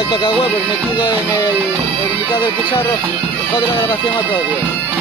el tocahuevos metido en mitad del pizarro, jode la grabación a todo Dios.